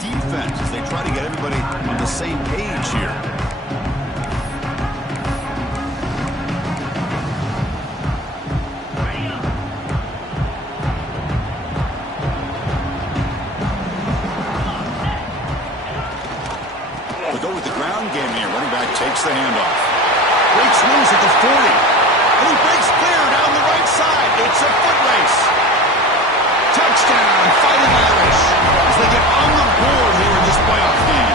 defense as they try to get everybody on the same page here. We'll go with the ground game here. Running back takes the handoff. Breaks loose at the 40. And he breaks clear down the right side. It's a foot race. Touchdown, Fighting Irish, as they get on the board here in this playoff game.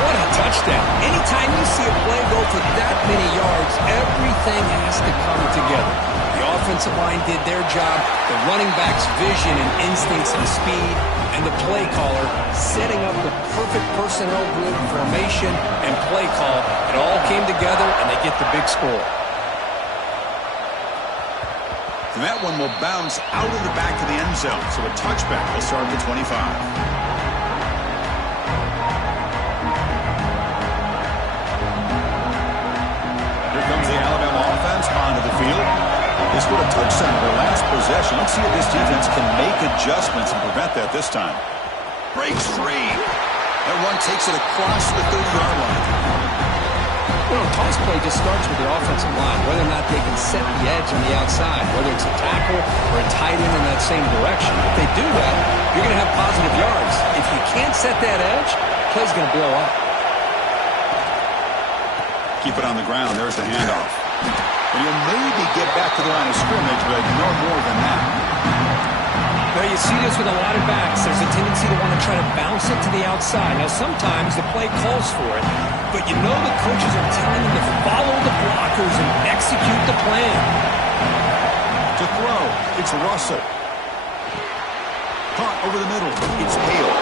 What a touchdown. Anytime you see a play go for that many yards, everything has to come together. The offensive line did their job, the running back's vision and instincts and speed, and the play caller setting up the perfect personnel group, formation, and play call. It all came together, and they get the big score. And that one will bounce out of the back of the end zone. So a touchback will start at the 25. Here comes the Alabama offense onto the field. They scored a touchdown in their last possession. Let's see if this defense can make adjustments and prevent that this time. Breaks free. That run takes it across the 30-yard line. Well, a toss play just starts with the offensive line, whether or not they can set the edge on the outside, whether it's a tackle or a tight end in that same direction. If they do that, you're going to have positive yards. If you can't set that edge, the play's going to blow up. Keep it on the ground. There's the handoff. And he'll maybe get back to the line of scrimmage, but no more than that. Well, you see this with a lot of backs. There's a tendency to want to try to bounce it to the outside. Now, sometimes the play calls for it, but you know the coaches are telling them to follow the blockers and execute the plan. To throw, it's Russell. Caught over the middle. It's Hale.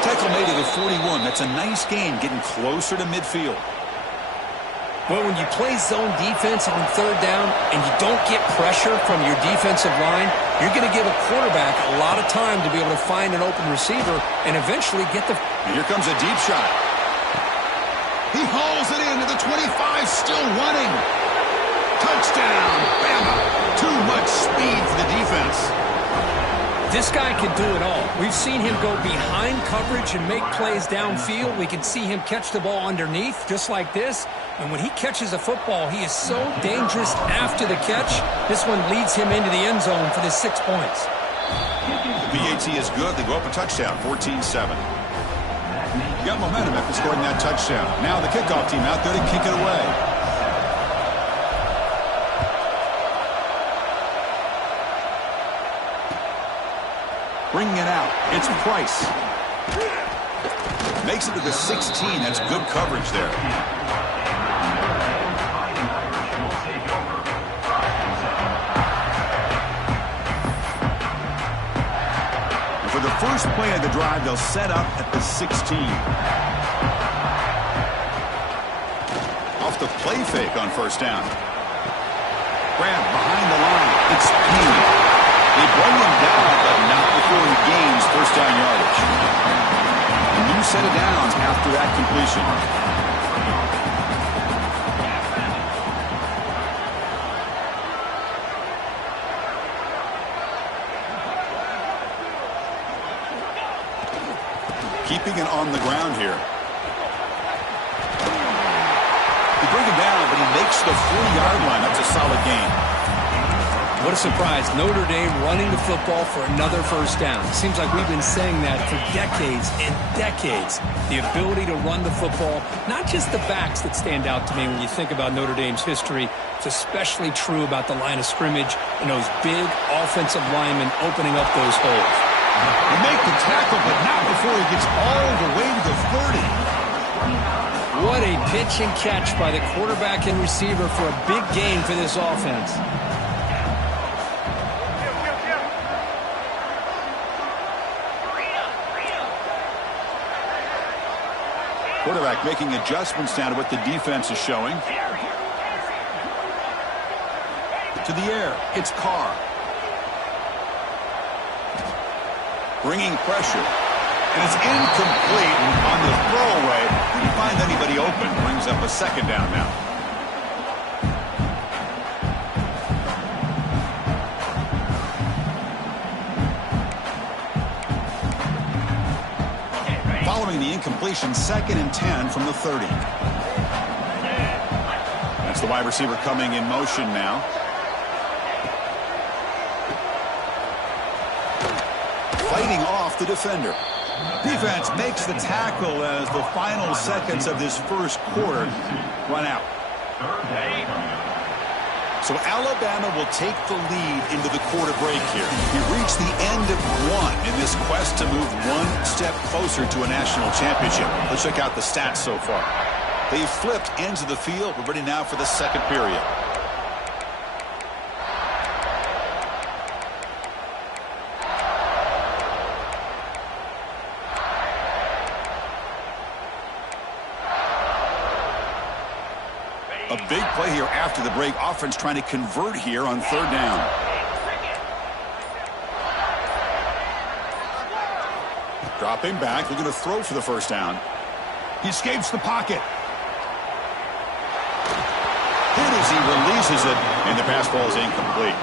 Tackle made it at 41. That's a nice gain, getting closer to midfield. Well, when you play zone defense on third down and you don't get pressure from your defensive line, you're going to give a quarterback a lot of time to be able to find an open receiver and eventually get the... And here comes a deep shot. He hauls it into the 25, still running. Touchdown, Bama. Too much speed for the defense. This guy can do it all. We've seen him go behind coverage and make plays downfield. We can see him catch the ball underneath, just like this. And when he catches a football, he is so dangerous after the catch. This one leads him into the end zone for the 6 points. BAT is good. They go up a touchdown, 14-7. Got momentum after scoring that touchdown. Now the kickoff team out there to kick it away. Bringing it out. It's Price. Makes it to the 16. That's good coverage there. And for the first play of the drive, they'll set up at the 16. Off the play fake on first down. Grab behind the line. It's Payne. They bring him down, but not before he gains first down yardage. A new set of downs after that completion. Keeping it on the ground here. They bring him down, but he makes the 40-yard line. That's a solid gain. What a surprise. Notre Dame running the football for another first down. It seems like we've been saying that for decades and decades. The ability to run the football, not just the backs that stand out to me when you think about Notre Dame's history. It's especially true about the line of scrimmage and those big offensive linemen opening up those holes. They make the tackle, but not before he gets all the way to the 30. What a pitch and catch by the quarterback and receiver for a big gain for this offense. Quarterback making adjustments now to what the defense is showing. To the air, it's Carr. Bringing pressure. And it's incomplete on the throwaway. Didn't find anybody open. Brings up a second down now. Following the incompletion, 2nd and 10 from the 30. That's the wide receiver coming in motion now. Fighting off the defender. Defense makes the tackle as the final seconds of this first quarter run out. So Alabama will take the lead into the quarter break here. We reach the end of one in this quest to move one step closer to a national championship. Let's check out the stats so far. They flipped ends of the field. We're ready now for the second period. A big play here after the break. Offense trying to convert here on 3rd down. Dropping back, looking to throw for the first down. He escapes the pocket. Hit as he releases it, and the pass ball is incomplete.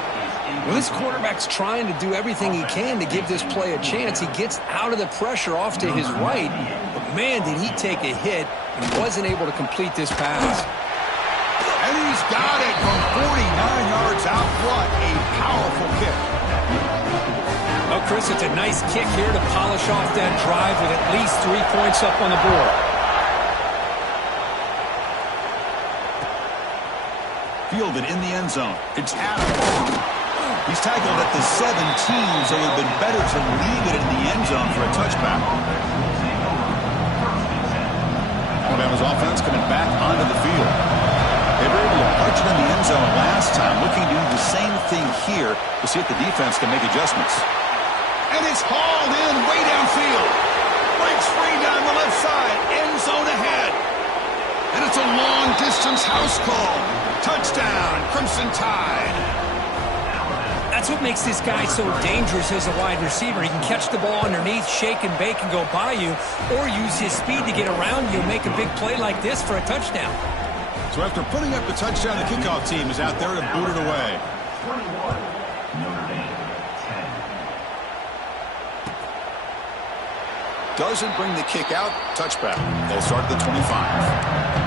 Well, this quarterback's trying to do everything he can to give this play a chance. He gets out of the pressure off to his right, but man, did he take a hit and wasn't able to complete this pass. And he's got it from 49 yards out. What a powerful kick. Well, Chris, it's a nice kick here to polish off that drive with at least 3 points up on the board. Fielded in the end zone. It's Adam. He's tackled at the 17, so it would have been better to leave it in the end zone for a touchback. Alabama's offense coming back onto the field. They were able to punch it in the end zone last time, looking to do the same thing here to see if the defense can make adjustments. And it's hauled in way downfield. Breaks free down the left side. End zone ahead. And it's a long-distance house call. Touchdown, Crimson Tide. That's what makes this guy so dangerous as a wide receiver. He can catch the ball underneath, shake and bake and go by you, or use his speed to get around you and make a big play like this for a touchdown. So after putting up the touchdown, the kickoff team is out there to boot it away. 21, Notre Dame, 10. Doesn't bring the kick out. Touchback. They'll start at the 25.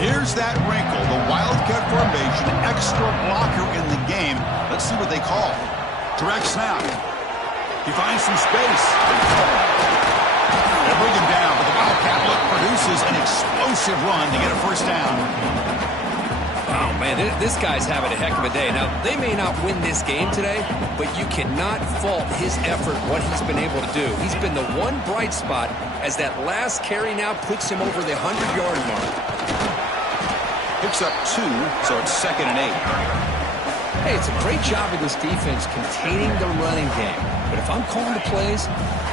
Here's that wrinkle, the Wildcat formation, extra blocker in the game. Let's see what they call. Direct snap. He finds some space. They bring him down, but the Wildcat look produces an explosive run to get a first down. Oh, man, this guy's having a heck of a day. Now, they may not win this game today, but you cannot fault his effort, what he's been able to do. He's been the one bright spot as that last carry now puts him over the 100-yard mark. Picks up 2, so it's 2nd and 8. Hey, it's a great job of this defense containing the running game. But if I'm calling the plays,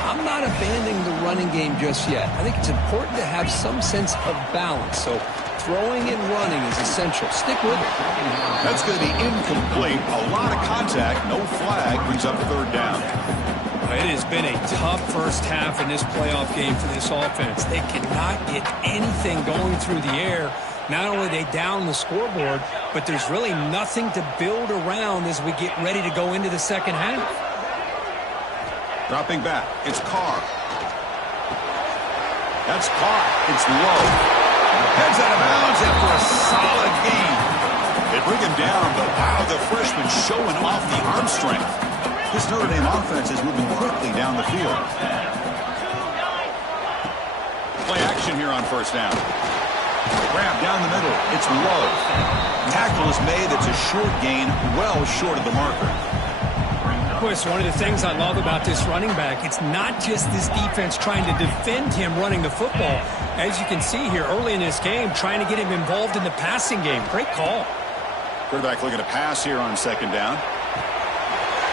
I'm not abandoning the running game just yet. I think it's important to have some sense of balance. So throwing and running is essential. Stick with it. That's going to be incomplete. A lot of contact. No flag. Brings up 3rd down. It has been a tough first half in this playoff game for this offense. They cannot get anything going through the air. Not only are they down the scoreboard, but there's really nothing to build around as we get ready to go into the second half. Dropping back. It's Carr. That's caught. It's low. Heads out of bounds after a solid gain. They bring him down, but wow, the freshman showing off the arm strength. This Notre Dame offense is moving quickly down the field. Play action here on first down. Grab down the middle. It's low. Tackle is made. It's a short gain, well short of the marker. Of course, one of the things I love about this running back, it's not just this defense trying to defend him running the football. As you can see here early in this game, trying to get him involved in the passing game. Great call. Quarterback looking to pass here on 2nd down.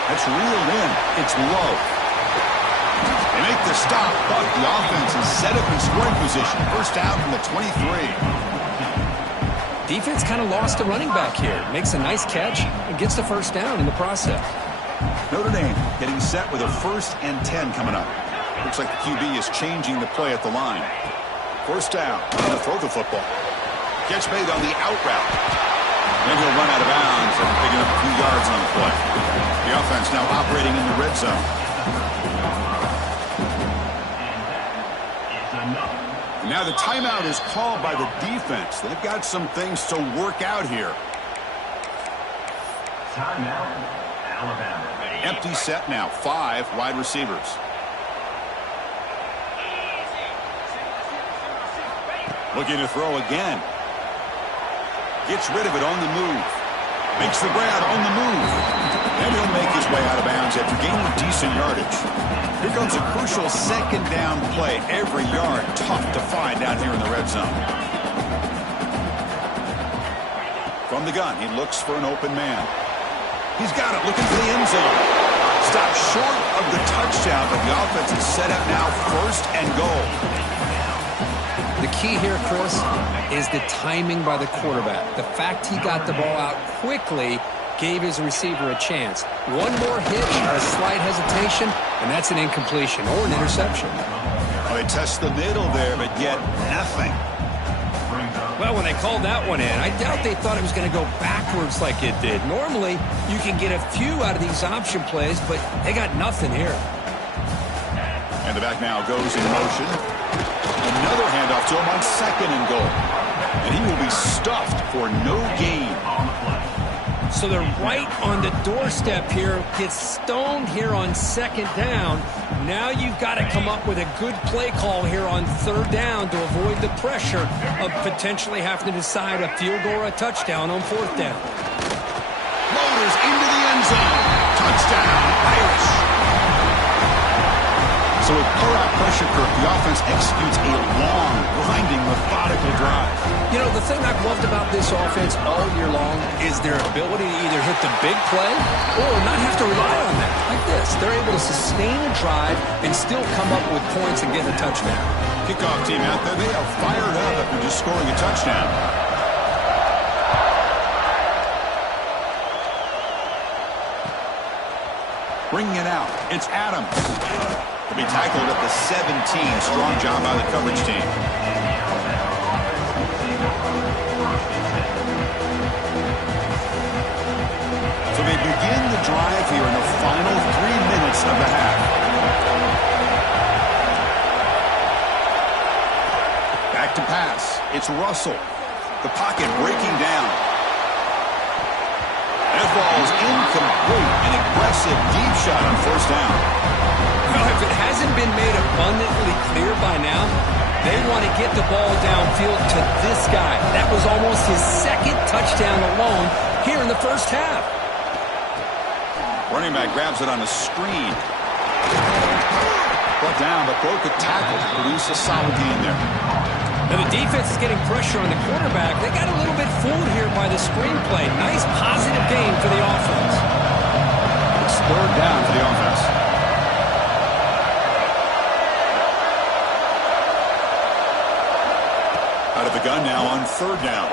That's reeled in. It's low. They make the stop, but the offense is set up in scoring position. First down from the 23. Defense kind of lost the running back here. Makes a nice catch and gets the first down in the process. Notre Dame getting set with a 1st and 10 coming up. Looks like the QB is changing the play at the line. First down. Going to throw the football. Catch made on the out route. Then he'll run out of bounds. play. The offense now operating in the red zone. And now the timeout is called by the defense. They've got some things to work out here. Timeout, Alabama. Empty set now, 5 wide receivers. Looking to throw again. Gets rid of it on the move. Makes the grab on the move. And he'll make his way out of bounds after gaining decent yardage. Here comes a crucial second down play. Every yard tough to find down here in the red zone. From the gun, he looks for an open man. He's got it, looking for the end zone. Stopped short of the touchdown, but the offense is set up now, 1st and goal. The key here, Chris, is the timing by the quarterback. The fact he got the ball out quickly gave his receiver a chance. One more hitch, a slight hesitation, and that's an incompletion or an interception. Oh, they test the middle there, but yet nothing. Well, when they called that one in, I doubt they thought it was going to go backwards like it did. Normally, you can get a few out of these option plays, but they got nothing here. And the back now goes in motion. Another handoff to him on 2nd and goal. And he will be stuffed for no gain. So they're right on the doorstep here. Gets stoned here on 2nd down. Now you've got to come up with a good play call here on 3rd down to avoid the pressure of potentially having to decide a field goal or a touchdown on 4th down. Loaders into the end zone. Touchdown, Irish. So with pull-out pressure curve, the offense executes a long, grinding, methodical drive. You know, the thing I've loved about this offense all year long is their ability to either hit the big play or not have to rely on that. Like this, they're able to sustain a drive and still come up with points and get a touchdown. Kickoff team out there, they are fired up after just scoring a touchdown. Bringing it out, it's Adams. Will be tackled at the 17. Strong job by the coverage team. So they begin the drive here in the final 3 minutes of the half. Back to pass. It's Russell. The pocket breaking down. That ball is incomplete. An aggressive deep shot on 1st down. Well, if it hasn't been made abundantly clear by now, they want to get the ball downfield to this guy. That was almost his 2nd touchdown alone here in the 1st half. Running back grabs it on a screen. Brought down, but broke a tackle to produce a solid gain there. Now the defense is getting pressure on the quarterback. They got a little bit fooled here by the screenplay. Nice positive gain for the offense. It's 3rd down for the offense. Out of the gun now on 3rd down.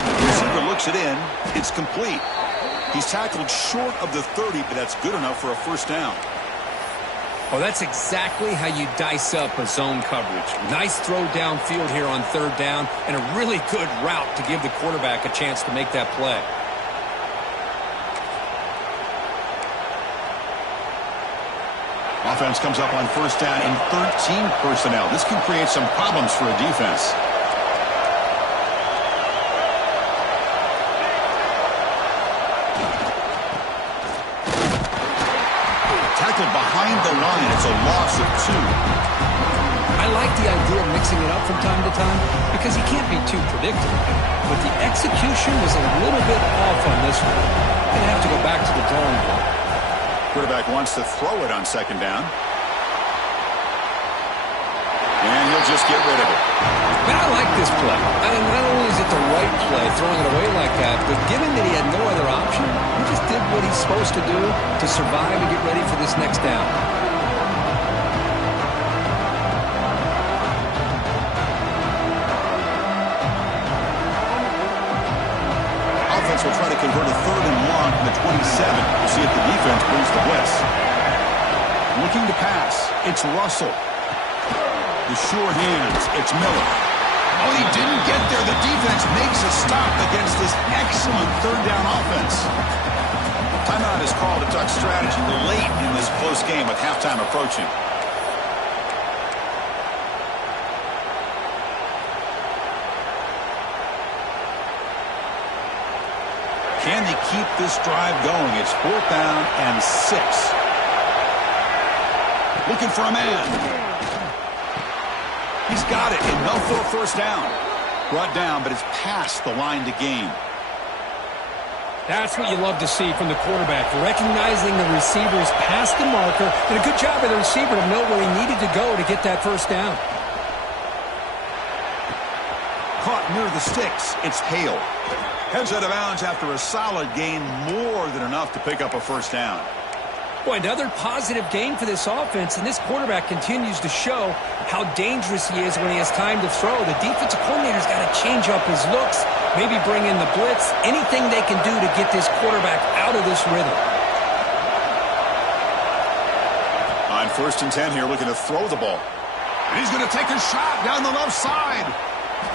The receiver looks it in. It's complete. He's tackled short of the 30, but that's good enough for a 1st down. Well, that's exactly how you dice up a zone coverage. Nice throw downfield here on 3rd down, and a really good route to give the quarterback a chance to make that play. Offense comes up on 1st down in 13 personnel. This can create some problems for a defense. Tackled behind the line. It's a loss of 2. I like the idea of mixing it up from time to time because he can't be too predictable. But the execution was a little bit off on this one. Gonna have to go back to the drawing board. Quarterback wants to throw it on 2nd down. And he'll just get rid of it. Man, I like this play. I mean, not only is it the right play, throwing it away like that, but given that he had no other option, he just did what he's supposed to do to survive and get ready for this next down. Offense will try to convert a 3rd and long from the 27. We'll see if the defense brings the blitz. Looking to pass. It's Russell. The sure hands. It's Miller. Oh, he didn't get there. The defense makes a stop against this excellent 3rd down offense. Timeout is called to talk strategy late in this close game with halftime approaching. Can they keep this drive going? It's 4th down and 6. Looking for a man. He's got it, enough for a first down. Brought down, but it's past the line to gain. That's what you love to see from the quarterback, recognizing the receiver's past the marker, and a good job of the receiver to know where he needed to go to get that first down. Caught near the sticks. It's Hale. Heads out of bounds after a solid gain, more than enough to pick up a first down. Boy, another positive game for this offense, and this quarterback continues to show how dangerous he is when he has time to throw. The defensive coordinator's got to change up his looks, maybe bring in the blitz, anything they can do to get this quarterback out of this rhythm. On 1st and 10 here, looking to throw the ball. And he's going to take a shot down the left side.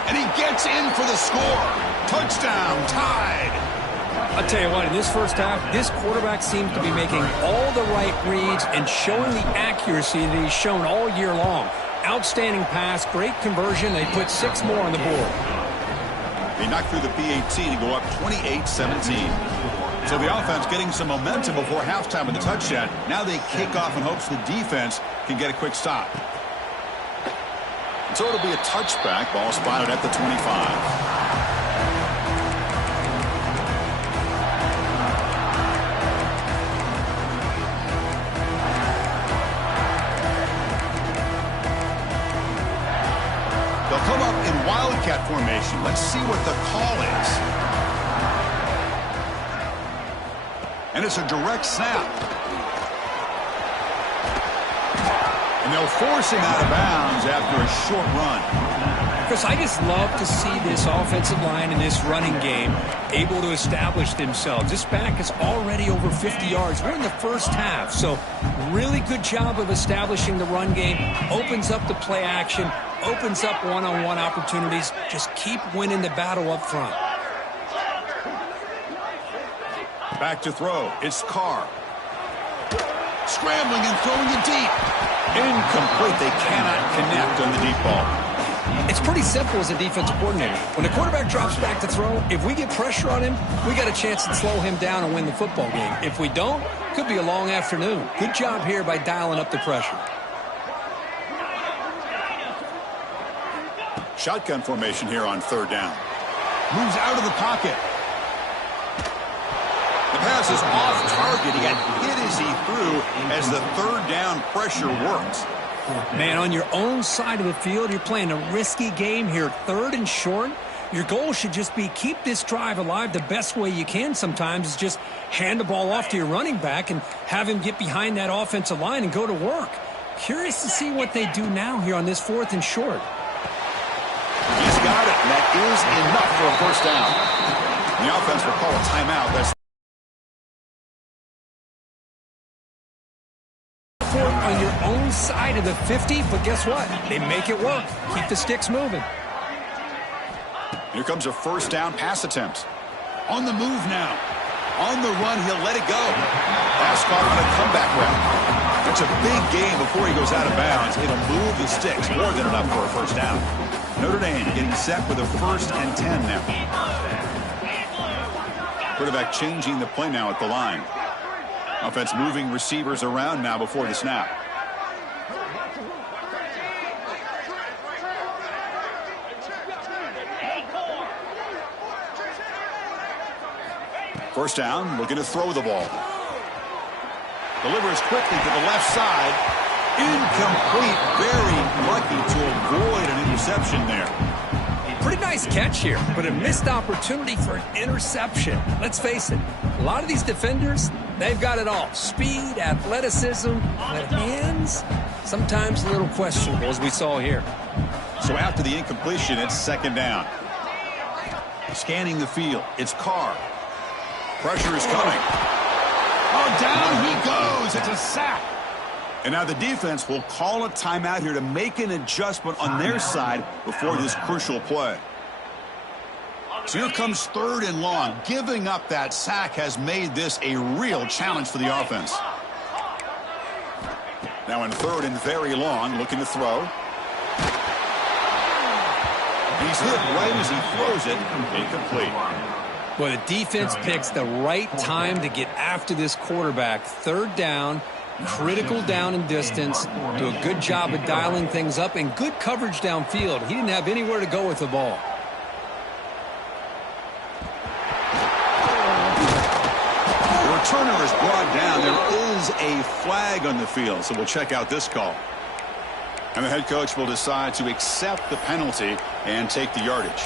And he gets in for the score. Touchdown, tied. I'll tell you what, in this first half, this quarterback seems to be making all the right reads and showing the accuracy that he's shown all year long. Outstanding pass, great conversion. They put 6 more on the board. They knocked through the PAT to go up 28-17. So the offense getting some momentum before halftime with the touchdown. Now they kick off in hopes the defense can get a quick stop. So it'll be a touchback. Ball spotted at the 25. They'll come up in wildcat formation. Let's see what the call is. And it's a direct snap. And they'll force him out of bounds after a short run. Chris, I just love to see this offensive line in this running game able to establish themselves. This back is already over 50 yards. We're in the first half, so really good job of establishing the run game. Opens up the play action, opens up one-on-one opportunities. Just keep winning the battle up front. Back to throw. It's Carr. Scrambling and throwing it deep. Incomplete. They cannot connect on the deep ball. It's pretty simple as a defensive coordinator. When the quarterback drops back to throw, if we get pressure on him, we got a chance to slow him down and win the football game. If we don't, could be a long afternoon. Good job here by dialing up the pressure. Shotgun formation here on 3rd down. Moves out of the pocket. The pass is off target. He got hit as he threw as the 3rd down pressure works. Man, on your own side of the field, you're playing a risky game here. 3rd and short. Your goal should just be keep this drive alive the best way you can sometimes is just hand the ball off to your running back and have him get behind that offensive line and go to work. Curious to see what they do now here on this 4th and short. He's got it, and that is enough for a first down. The offense will call a timeout. That's on your own side of the 50, but guess what? They make it work. Keep the sticks moving. Here comes a first down pass attempt. On the move now. On the run, he'll let it go. Pass caught on a comeback route. It's a big game before he goes out of bounds. It'll move the sticks, more than enough for a first down. Notre Dame getting set for the 1st and 10 now. Quarterback changing the play now at the line. Offense moving receivers around now before the snap. First down, looking to throw the ball. Delivers quickly to the left side. Incomplete. Very lucky to avoid an interception there. Pretty nice catch here, but a missed opportunity for an interception. Let's face it, a lot of these defenders, they've got it all. Speed, athleticism, but hands, sometimes a little questionable, as we saw here. So after the incompletion, it's 2nd down. Scanning the field, it's Carr. Pressure is coming. Oh, down he goes. It's a sack. And now the defense will call a timeout here to make an adjustment on their side before this crucial play. So here comes 3rd and long. Giving up that sack has made this a real challenge for the offense. Now in 3rd and very long, looking to throw. He's hit right as he throws it. Incomplete. Well, the defense picks the right time to get after this quarterback. 3rd down, critical down and distance. Do a good job of dialing things up and good coverage downfield. He didn't have anywhere to go with the ball. Returner is brought down. There is a flag on the field, so we'll check out this call. And the head coach will decide to accept the penalty and take the yardage.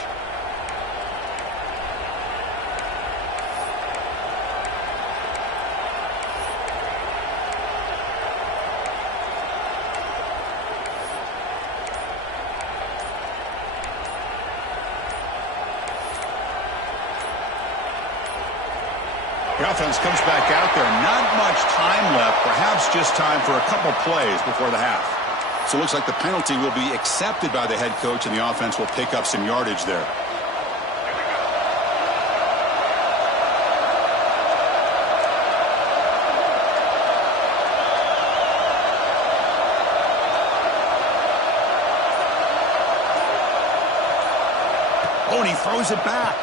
The offense comes back out there. Not much time left. Perhaps just time for a couple plays before the half. So it looks like the penalty will be accepted by the head coach, and the offense will pick up some yardage there. Oh, and he throws it back.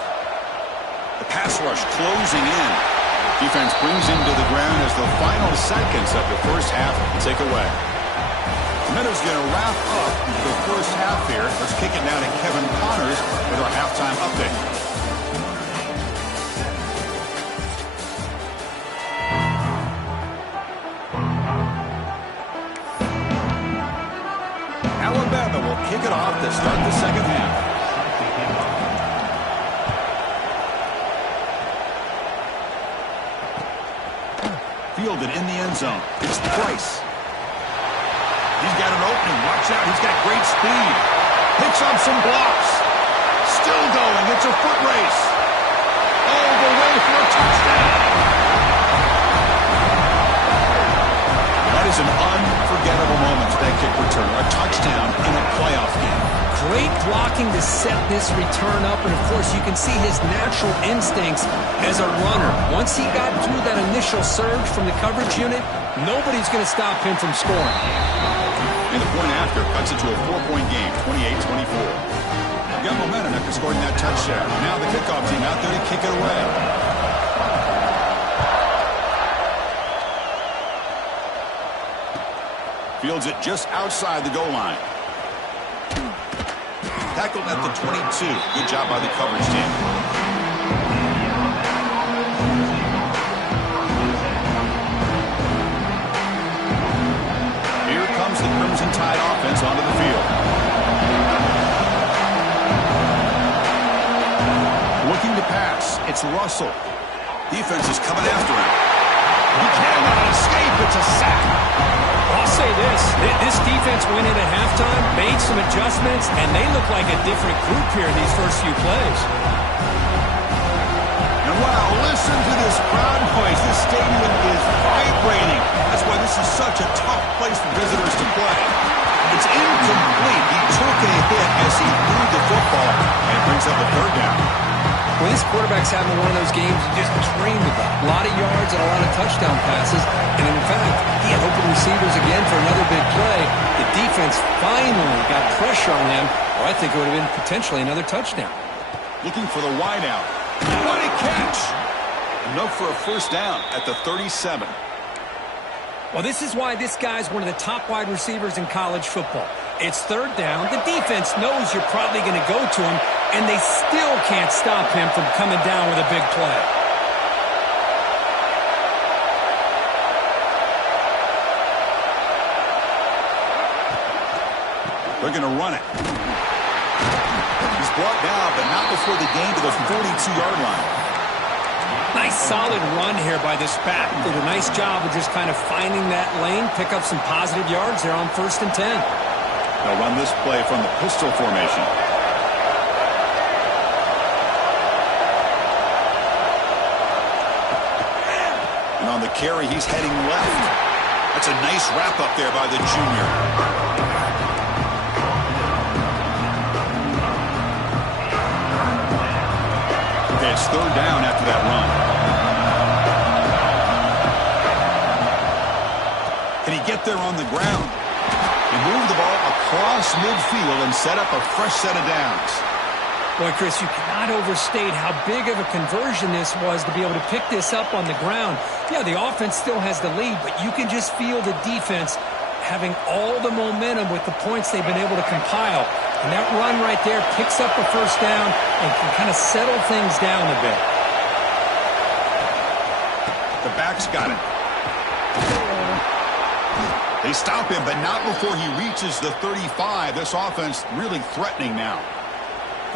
The pass rush closing in. Defense brings him to the ground as the final seconds of the first half take away. The Meadows going to wrap up the first half here. Let's kick it now to Kevin Connors with our halftime update. Alabama will kick it off to start the second half. Fielded in the end zone. It's Price. He's got an opening. Watch out. He's got great speed. Picks up some blocks. Still going. It's a foot race. All the way for a touchdown. That is an unforgettable moment for that kick return. A touchdown in a playoff game. Great blocking to set this return up, and of course you can see his natural instincts as a runner. Once he got through that initial surge from the coverage unit, nobody's going to stop him from scoring. And the point after cuts it to a 4-point game, 28-24. Got momentum after scoring that touchdown. Now the kickoff team out there to kick it away. Fields it just outside the goal line. Tackled at the 22. Good job by the coverage team. Here comes the Crimson Tide offense onto the field. Looking to pass. It's Russell. Defense is coming after him. He cannot escape. It's a sack. I'll say this defense went in at halftime, made some adjustments, and they look like a different group here in these first few plays. And wow, listen to this crowd noise. This stadium is vibrating. That's why this is such a tough place for visitors to play. It's incomplete. He took a hit as he threw the football and brings up a 3rd down. Well, this quarterback's having one of those games you just dreamed about. A lot of yards and a lot of touchdown passes. And in fact, he had open receivers again for another big play. The defense finally got pressure on him, or I think it would have been potentially another touchdown. Looking for the wideout. What a catch! Enough for a first down at the 37. Well, this is why this guy's one of the top wide receivers in college football. It's 3rd down. The defense knows you're probably going to go to him, and they still can't stop him from coming down with a big play. They're going to run it. He's brought down, but not before the gain to the 42-yard line. Nice solid run here by this back. Did a nice job of just kind of finding that lane, pick up some positive yards there on 1st and 10. They'll run this play from the pistol formation. And on the carry, he's heading left. That's a nice wrap up there by the junior. Okay, it's third down after that run. Can he get there on the ground? He moved the ball across midfield and set up a fresh set of downs. Boy, Chris, you cannot overstate how big of a conversion this was to be able to pick this up on the ground. Yeah, the offense still has the lead, but you can just feel the defense having all the momentum with the points they've been able to compile. And that run right there picks up a first down and can kind of settle things down a bit. The back's got it. They stop him, but not before he reaches the 35. This offense really threatening now.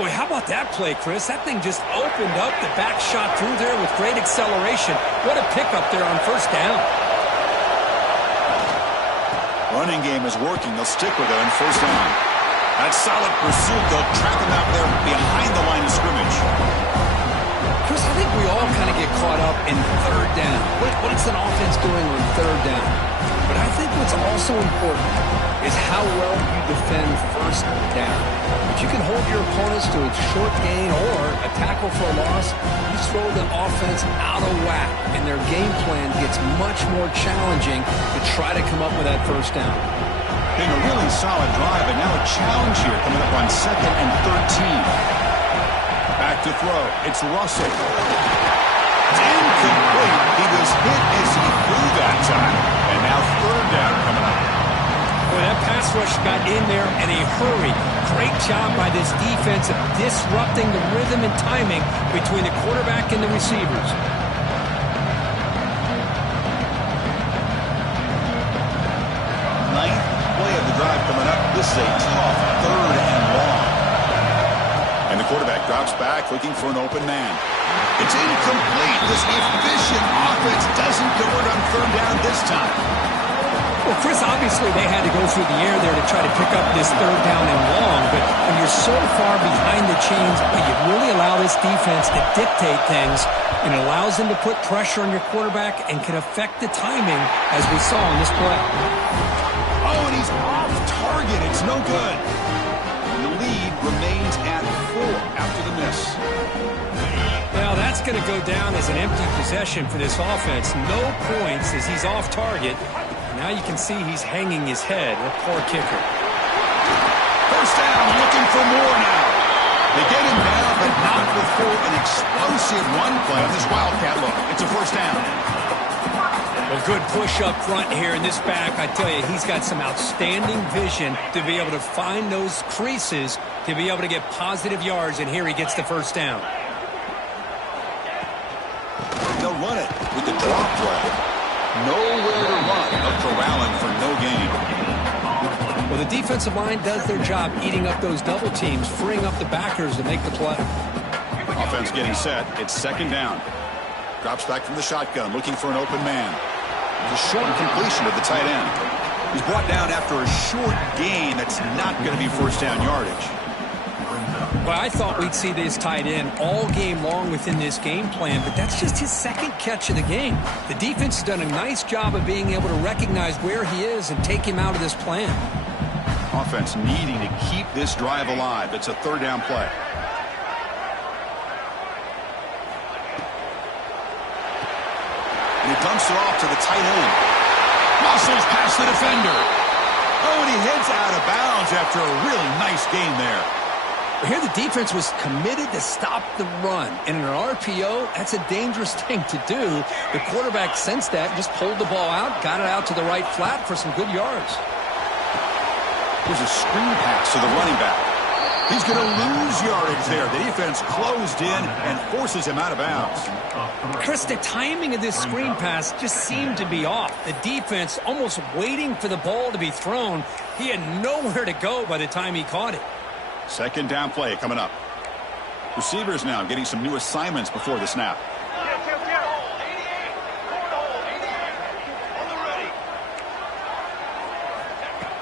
Boy, how about that play, Chris? That thing just opened up. The back shot through there with great acceleration. What a pickup there on first down. Running game is working. They'll stick with it on first down. That solid pursuit. They'll trap him out there behind the line of scrimmage. Chris, I think we all kind of get caught up in third down. What's an offense doing on third down? But I think what's also important is how well you defend first down. If you can hold your opponents to a short gain or a tackle for a loss, you throw the offense out of whack, and their game plan gets much more challenging to try to come up with that first down. Being a really solid drive, and now a challenge here coming up on 2nd and 13. Back to throw. It's Russell. It's incomplete. He was hit as he threw that time. And now third down coming up. Boy, that pass rush got in there in a hurry. Great job by this defense of disrupting the rhythm and timing between the quarterback and the receivers. Ninth play of the drive coming up. This is a tough third and long. And the quarterback drops back looking for an open man. It's incomplete. This efficient offense doesn't convert on third down this time. Well, Chris, obviously they had to go through the air there to try to pick up this third down and long, but when you're so far behind the chains, you really allow this defense to dictate things, and it allows them to put pressure on your quarterback and can affect the timing, as we saw in this play. Oh, and he's off target. It's no good. And the lead remains at 4 after the miss. Well, that's going to go down as an empty possession for this offense. No points as he's off target. Now you can see he's hanging his head. A poor kicker. First down, looking for more now. They get him down, but not before an explosive run play on this Wildcat look. It's a first down. Well, good push up front here in this back. I tell you, he's got some outstanding vision to be able to find those creases, to be able to get positive yards, and here he gets the first down. They'll run it with the drop play. Nowhere to run. A corralling for no gain. Well, the defensive line does their job eating up those double teams, freeing up the backers to make the play. Offense getting set. It's second down. Drops back from the shotgun, looking for an open man. The short completion of the tight end. He's brought down after a short gain that's not going to be first down yardage. Well, I thought we'd see this tight end all game long within this game plan, but that's just his second catch of the game. The defense has done a nice job of being able to recognize where he is and take him out of this plan. Offense needing to keep this drive alive. It's a third down play. And he dumps it off to the tight end. Muscles past the defender. Oh, and he heads out of bounds after a really nice gain there. Here the defense was committed to stop the run. And in an RPO, that's a dangerous thing to do. The quarterback sensed that, just pulled the ball out, got it out to the right flat for some good yards. There's a screen pass to the running back. He's going to lose yardage there. The defense closed in and forces him out of bounds. Chris, the timing of this screen pass just seemed to be off. The defense almost waiting for the ball to be thrown. He had nowhere to go by the time he caught it. Second down play coming up. Receivers now getting some new assignments before the snap.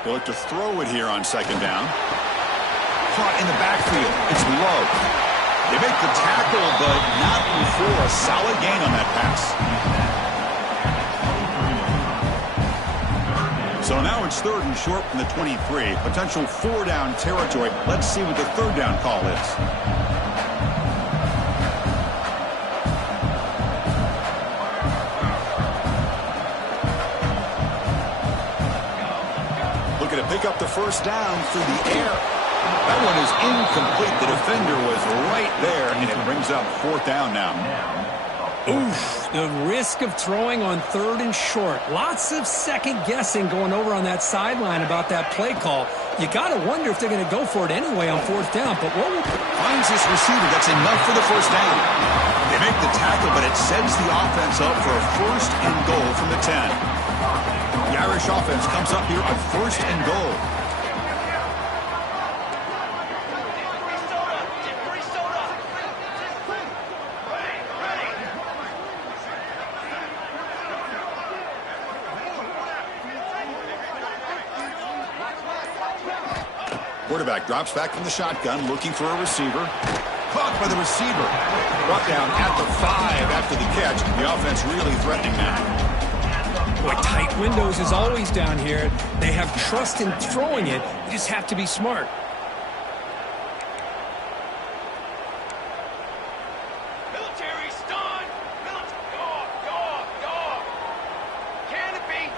They look to throw it here on second down. Caught in the backfield. It's low. They make the tackle, but not before a solid gain on that pass. So now it's third and short from the 23. Potential four-down territory. Let's see what the third down call is. pick up the first down through the air. That one is incomplete. The defender was right there, and it brings up fourth down now. Oof, the risk of throwing on 3rd and short. Lots of second guessing going over on that sideline about that play call. You got to wonder if they're going to go for it anyway on 4th down. But what finds this receiver. That's enough for the first down. They make the tackle, but it sends the offense up for a 1st and goal from the 10. The Irish offense comes up here on 1st and goal. Quarterback drops back from the shotgun, looking for a receiver. Caught by the receiver. Brought down at the 5 after the catch. The offense really threatening now. Boy, tight windows is always down here. They have trust in throwing it. You just have to be smart. Military stun. Go. Canopy.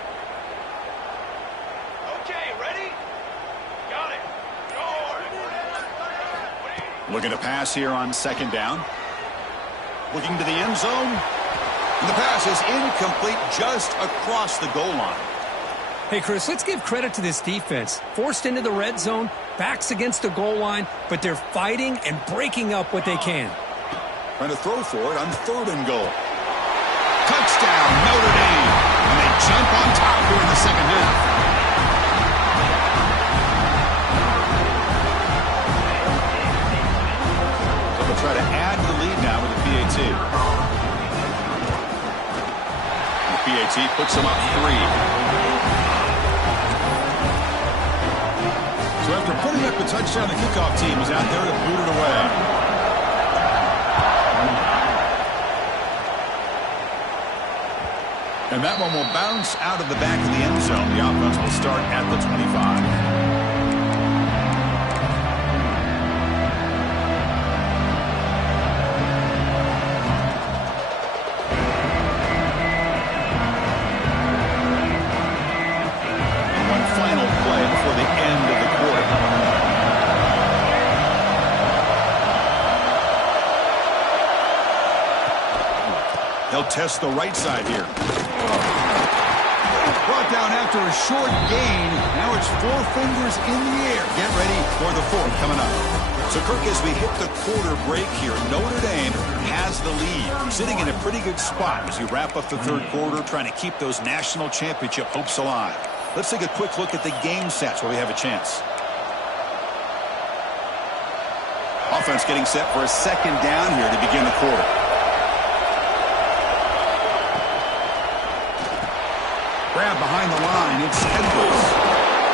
Okay, ready? Got it. Looking to pass here on 2nd down. Looking to the end zone. And the pass is incomplete just across the goal line. Hey, Chris, let's give credit to this defense. Forced into the red zone, backs against the goal line, but they're fighting and breaking up what they can. Trying to throw for it on 3rd and goal. Touchdown, Notre Dame. And they jump on top here in the second half. Try to add to the lead now with the PAT. The PAT puts them up 3. So after putting up the touchdown, the kickoff team is out there to boot it away. And that one will bounce out of the back of the end zone. The offense will start at the 25. They'll test the right side here. Brought down after a short gain. Now it's 4 fingers in the air. Get ready for the 4th coming up. So, Kirk, as we hit the quarter break here, Notre Dame has the lead. Sitting in a pretty good spot as you wrap up the 3rd quarter, trying to keep those national championship hopes alive. Let's take a quick look at the game sets where we have a chance. Offense getting set for a 2nd down here to begin the quarter. Grab behind the line. It's Edwards.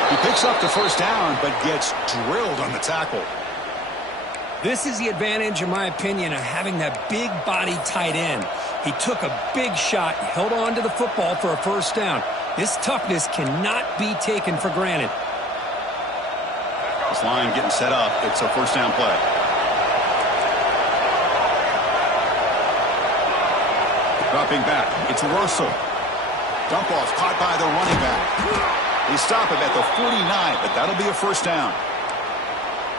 He picks up the first down, but gets drilled on the tackle. This is the advantage, in my opinion, of having that big body tight end. He took a big shot, held on to the football for a first down. This toughness cannot be taken for granted. This line getting set up. It's a first down play. Dropping back. It's Russell. Dump off caught by the running back. They stop him at the 49, but that'll be a first down.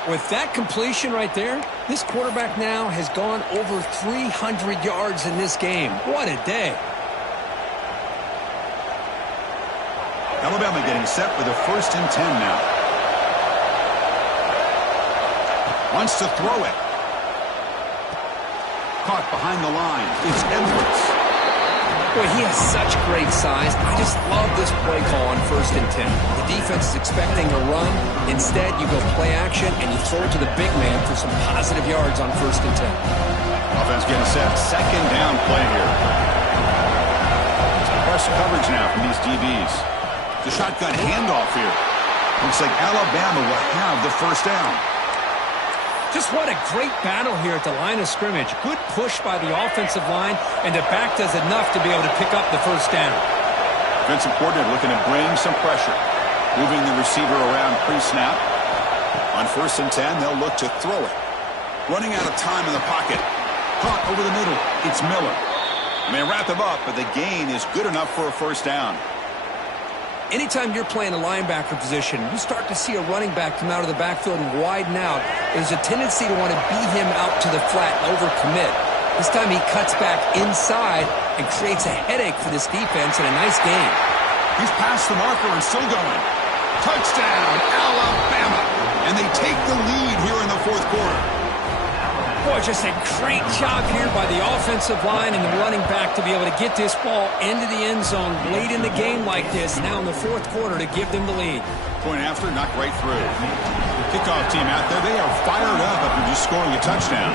With that completion right there, this quarterback now has gone over 300 yards in this game. What a day. Alabama getting set for the 1st and 10 now. Wants to throw it. Caught behind the line. It's Edwards. Boy, he has such great size. I just love this play call on 1st and 10. The defense is expecting a run. Instead, you go play action, and you throw it to the big man for some positive yards on 1st and 10. Offense getting set. 2nd down play here. Some press coverage now from these DBs. The shotgun handoff here. Looks like Alabama will have the first down. Just what a great battle here at the line of scrimmage. Good push by the offensive line, and the back does enough to be able to pick up the first down. Defensive coordinator looking to bring some pressure. Moving the receiver around pre-snap. On 1st and 10, they'll look to throw it. Running out of time in the pocket. Caught over the middle. It's Miller. And they wrap him up, but the gain is good enough for a first down. Anytime you're playing a linebacker position, you start to see a running back come out of the backfield and widen out. There's a tendency to want to beat him out to the flat and overcommit. This time he cuts back inside and creates a headache for this defense and a nice gain. He's past the marker and still going. Touchdown, Alabama. And they take the lead here in the fourth quarter. Boy, just a great job here by the offensive line and the running back to be able to get this ball into the end zone late in the game like this, now in the fourth quarter, to give them the lead. Point after, knocked right through. Kickoff team out there, they are fired up after just scoring a touchdown.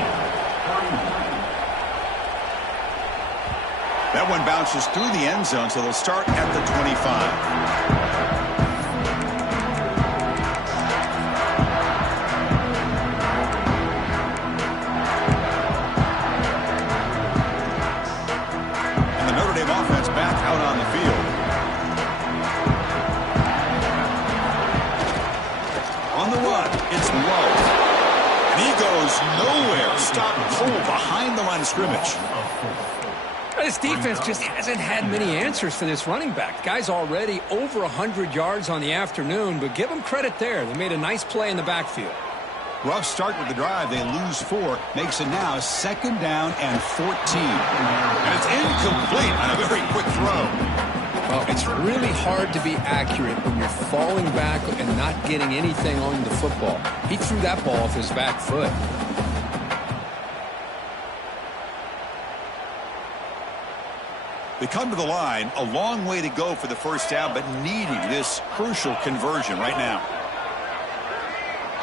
That one bounces through the end zone, so they'll start at the 25. Offense back out on the field. On the run, it's low. And he goes nowhere. Stop cold behind the line of scrimmage. This defense just hasn't had many answers for this running back. The guy's already over 100 yards on the afternoon, but give him credit there. They made a nice play in the backfield. Rough start with the drive. They lose 4. Makes it now 2nd down and 14. And it's incomplete on a very quick throw. Well, it's really hard to be accurate when you're falling back and not getting anything on the football. He threw that ball off his back foot. They come to the line. A long way to go for the first down, but needing this crucial conversion right now.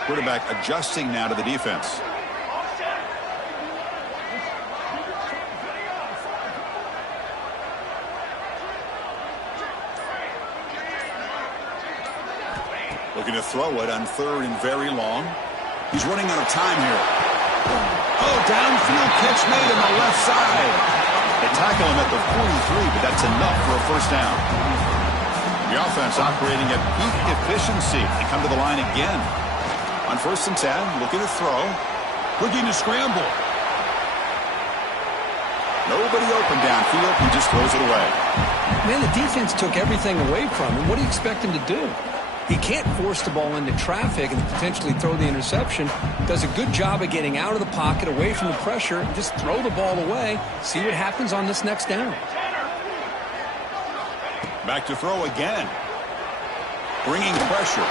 Quarterback adjusting now to the defense. Looking to throw it on 3rd and very long. He's running out of time here. Oh, downfield catch made on the left side. They tackle him at the 43, but that's enough for a first down. The offense operating at peak efficiency. They come to the line again. On 1st and 10, looking to throw. Looking to scramble. Nobody open downfield. He just throws it away. Man, the defense took everything away from him. What do you expect him to do? He can't force the ball into traffic and potentially throw the interception. Does a good job of getting out of the pocket, away from the pressure, and just throw the ball away. See what happens on this next down. Back to throw again. Bringing pressure.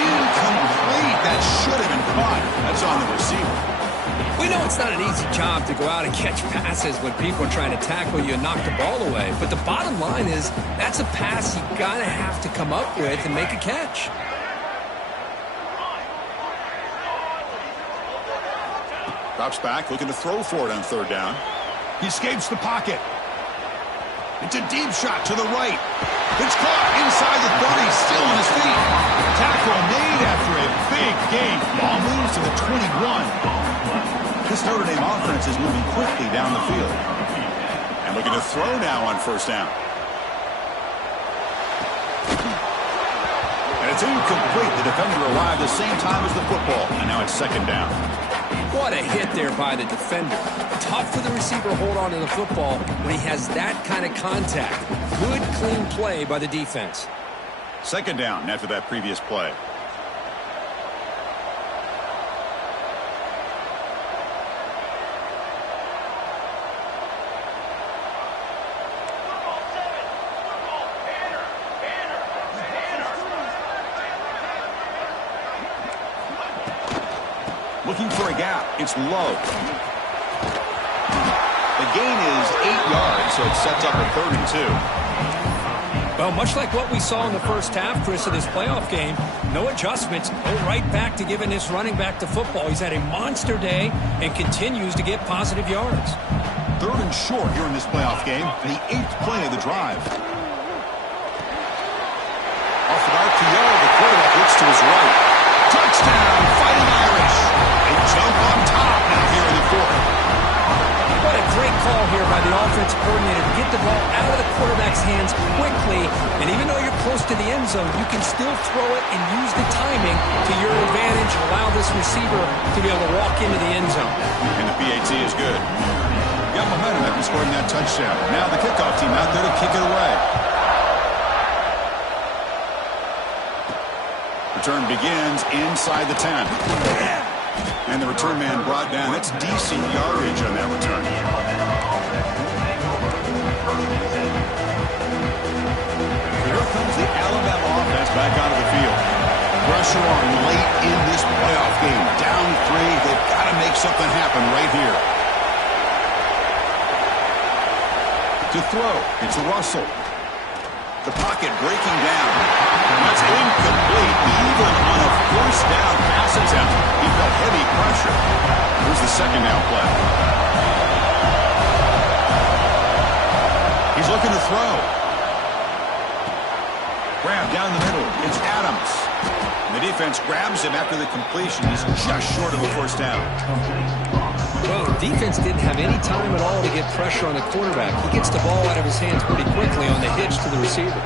Incomplete. That should have been caught. That's on the receiver. We know it's not an easy job to go out and catch passes when people are trying to tackle you and knock the ball away. But the bottom line is that's a pass you got to have to come up with and make a catch. Drops back, looking to throw for it on 3rd down. He escapes the pocket. It's a deep shot to the right. It's caught inside the 30, still on his feet. Tackle made after a big gain. Ball moves to the 21. This Notre Dame offense is moving quickly down the field. And looking to throw now on 1st down. And it's incomplete. The defender arrived the same time as the football. And now it's 2nd down. What a hit there by the defender. Tough for the receiver to hold on to the football when he has that kind of contact. Good, clean play by the defense. 2nd down after that previous play. Looking for a gap. It's low. The gain is 8 yards, so it sets up a 3rd and 2. Well, much like what we saw in the first half, Chris, of this playoff game, no adjustments, go right back to giving this running back the football. He's had a monster day and continues to get positive yards. 3rd and short here in this playoff game, the 8th play of the drive. Off an RPO, the quarterback looks to his right. Touchdown, Fighting Irish. They jump on top now here in the 4th. What a great call here by the offensive coordinator to get the ball out of the quarterback's hands quickly. And even though you're close to the end zone, you can still throw it and use the timing to your advantage. Allow this receiver to be able to walk into the end zone. And the PAT is good. Got momentum after scoring that touchdown. Now the kickoff team out there to kick it away. Return begins inside the 10. And the return man brought down. That's decent yardage on that return. Here comes the Alabama offense back onto the field. Pressure on late in this playoff game. Down 3. They've got to make something happen right here. To throw, it's Russell. The pocket breaking down. That's incomplete, even on a first down pass attempt. He felt heavy pressure. Here's the second down play. He's looking to throw. Grab down the middle. It's Adams. And the defense grabs him after the completion. He's just short of a first down. Well, the defense didn't have any time at all to get pressure on the quarterback. He gets the ball out of his hands pretty quickly on the hitch to the receiver.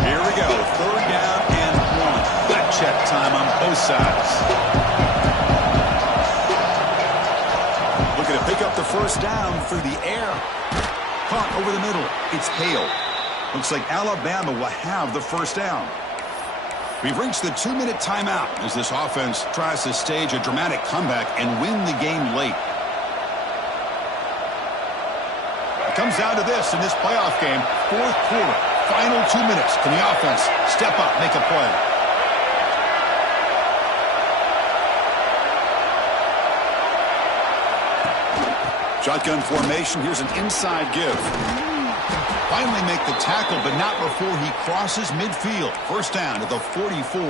Here we go. Third down and 1. Gut check time on both sides. Looking to pick up the first down through the air. Caught over the middle. It's Hale. Looks like Alabama will have the first down. We've reached the 2-minute timeout as this offense tries to stage a dramatic comeback and win the game late. It comes down to this in this playoff game. Fourth quarter, final 2 minutes. Can the offense step up, make a play? Shotgun formation. Here's an inside give. Finally make the tackle, but not before he crosses midfield. First down to the 44.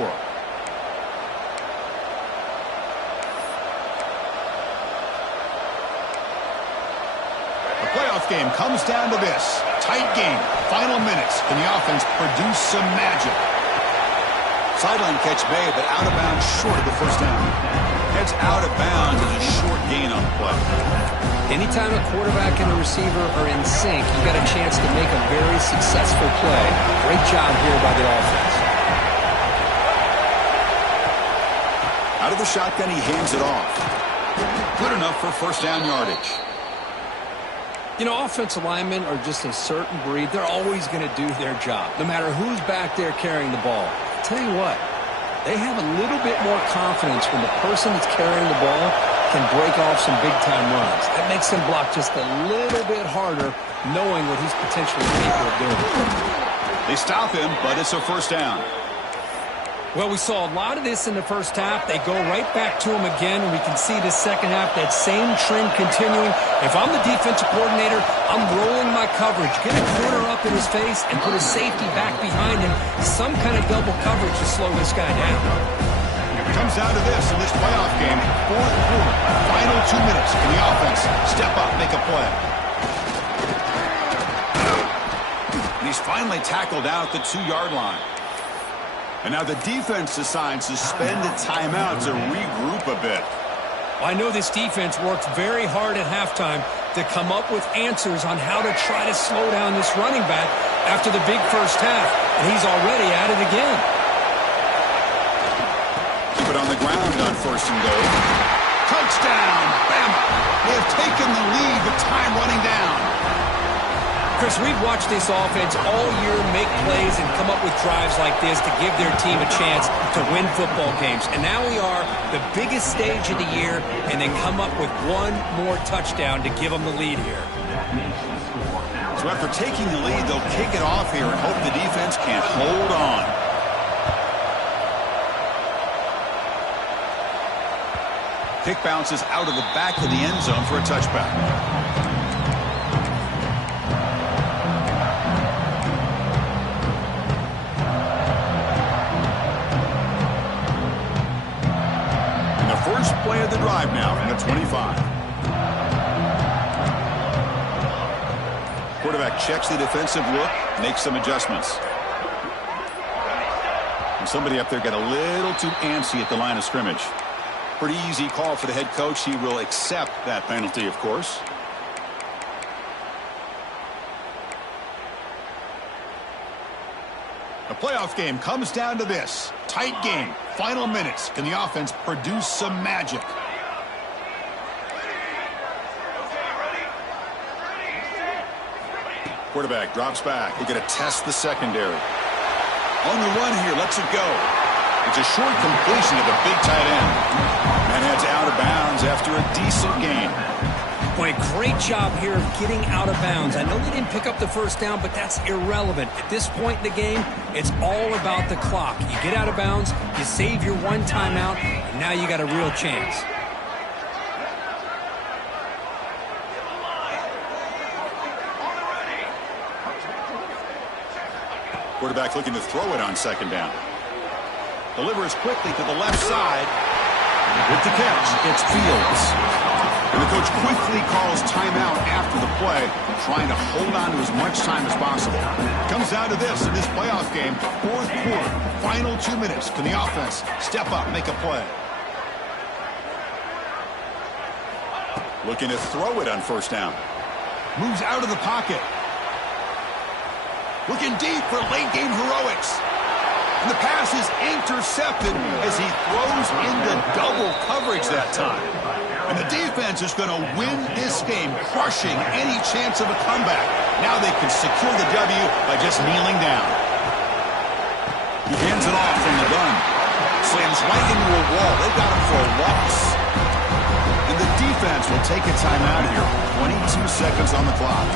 The playoff game comes down to this. Tight game. Final minutes. Can the offense produce some magic? Sideline catch made, but out of bounds short of the first down. Heads out of bounds is a short gain on the play. Anytime a quarterback and a receiver are in sync, you got a chance to make a very successful play. Great job here by the offense. Out of the shotgun, he hands it off. Good enough for first down yardage. You know, offensive linemen are just a certain breed. They're always going to do their job, no matter who's back there carrying the ball. I'll tell you what, they have a little bit more confidence when the person that's carrying the ball can break off some big-time runs. That makes him block just a little bit harder, knowing what he's potentially capable of doing. They stop him, but it's a first down. Well, we saw a lot of this in the first half. They go right back to him again, and we can see the second half, that same trend continuing. If I'm the defensive coordinator, I'm rolling my coverage. Get a corner up in his face and put a safety back behind him. Some kind of double coverage to slow this guy down. Comes down to this in this playoff game. Fourth quarter, final 2 minutes. Can the offense step up, make a play? And he's finally tackled down at the 2-yard line. And now the defense decides to spend a timeout to regroup a bit. I know this defense worked very hard at halftime to come up with answers on how to try to slow down this running back after the big first half. And he's already at it again. Keep it on the ground on first and goal. Touchdown, Bama. They have taken the lead with time running down. Chris, we've watched this offense all year make plays and come up with drives like this to give their team a chance to win football games. And now we are the biggest stage of the year, and they come up with one more touchdown to give them the lead here. So after taking the lead, they'll kick it off here and hope the defense can hold on. Kick bounces out of the back of the end zone for a touchback. And the first play of the drive now from the 25. Quarterback checks the defensive look, makes some adjustments. And somebody up there got a little too antsy at the line of scrimmage. Pretty easy call for the head coach. He will accept that penalty, of course. The playoff game comes down to this. Tight game. Final minutes. Can the offense produce some magic? Quarterback drops back. He's going to test the secondary. On the run here, lets it go. It's a short completion to the big tight end. And it's out of bounds after a decent gain. Boy, great job here of getting out of bounds. I know they didn't pick up the first down, but that's irrelevant. At this point in the game, it's all about the clock. You get out of bounds, you save your one timeout, and now you got a real chance. Quarterback looking to throw it on second down. Delivers quickly to the left side. With the catch, it's Fields. And the coach quickly calls timeout after the play, trying to hold on to as much time as possible. Comes down to this in this playoff game, fourth quarter, final 2 minutes. Can the offense step up, make a play? Looking to throw it on first down. Moves out of the pocket. Looking deep for late-game heroics. And the pass is intercepted as he throws into double coverage that time. And the defense is going to win this game, crushing any chance of a comeback. Now they can secure the W by just kneeling down. He hands it off from the gun. Slams right into a wall. They've got him for a loss. And the defense will take a timeout here. 22 seconds on the clock.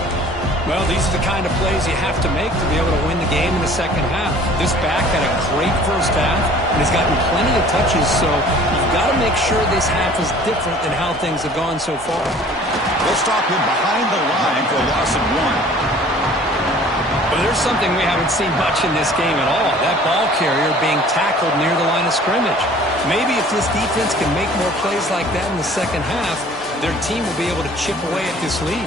Well, these are the kind of plays you have to make to be able to win the game in the second half. This back had a great first half and has gotten plenty of touches, so you've got to make sure this half is different than how things have gone so far. They'll stop him behind the line for a loss of 1. But there's something we haven't seen much in this game at all. That ball carrier being tackled near the line of scrimmage. Maybe if this defense can make more plays like that in the second half, their team will be able to chip away at this lead.